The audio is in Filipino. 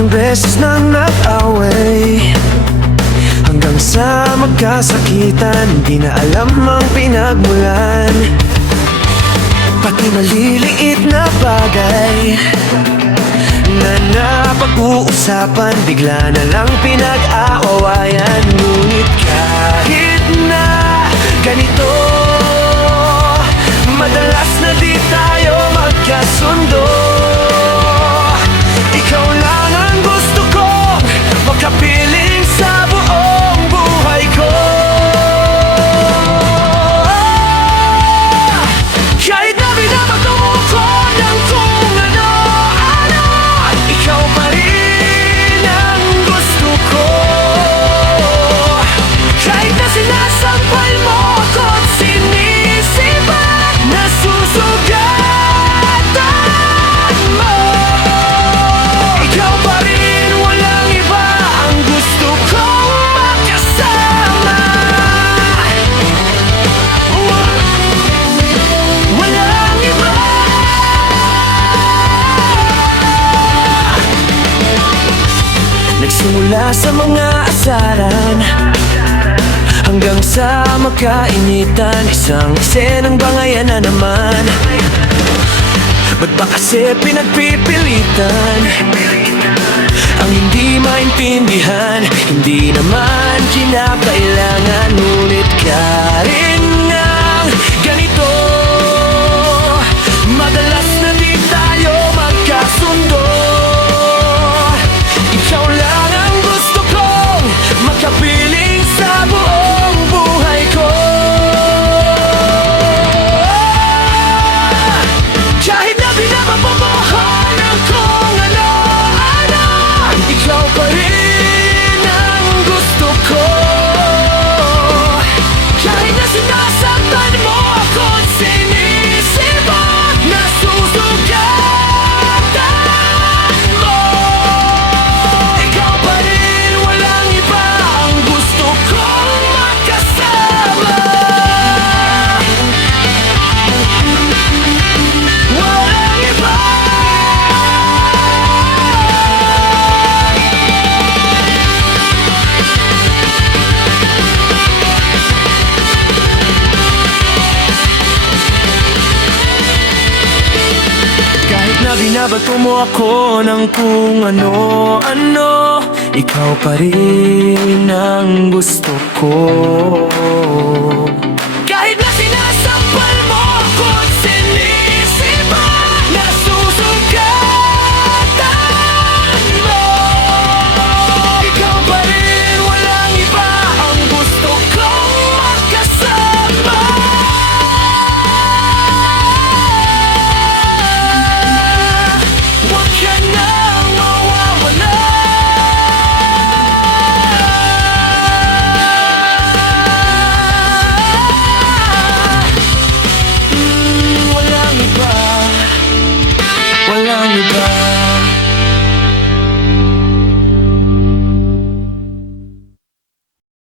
Ilang beses nang nag-away, hanggang sa magkasakitan. Di na alam ang pinagmulan. Pati maliliit na bagay na napag-uusapan, bigla na lang pinag-aawayan. Ngunit kahit na ganito, madalas na di tayo magkasundo. Ikaw lang ang gusto kong makapiling sa buong buhay ko. Kahit na binabato mo ko ng kung ano-ano, ikaw pa rin ang gusto ko. Kahit na sinasampal mo ko't sinisipat, nasusugatan mo, ikaw pa rin, walang iba ang gusto kong makasama. Walang iba. Nagsimula sa mga asaran, hanggang sa magkainitan. Isang eksenang bangayan na naman. Ba't ba kasi pinagpipilitan ang hindi maintindihan? Hindi naman kinakailangan, ngunit ka rin ng ganito. Madalas na di tayo magkasundo. Ikaw lang ang gusto kong makapiling sa buong buhay ko. Kahit na binababohan ng kung ano-ano, ikaw pa rin ang gusto ko. Kahit na sinasaktan mo ako't sinisipat, nasusugatan mo, ikaw pa rin, walang iba ang gusto kong makasama. Walang iba. Kahit na binabato mo ako ng kung ano-ano, ikaw pa rin ang gusto ko.